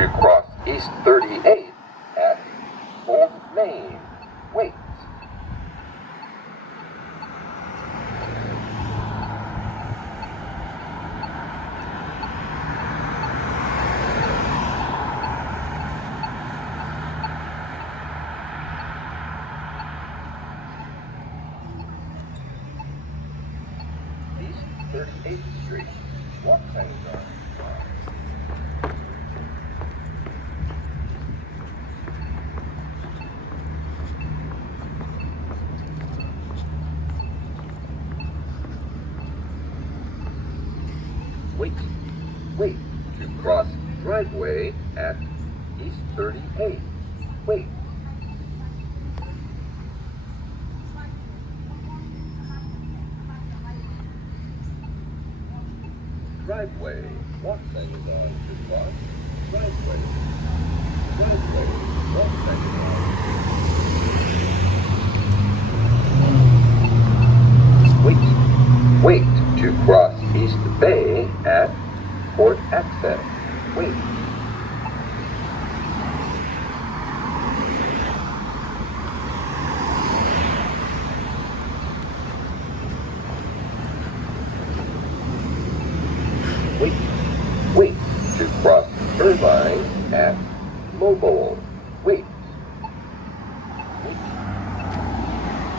to cross East 38th at Old Main. Wait. East 38th Street. Walk signs are. Wait to cross driveway at East 38th. Wait. Driveway. Walk sign is on to cross. Driveway. Driveway. Walk sign is on. Wait to cross East Bay at Port Access. Wait. Wait to cross Irvine at Mobile.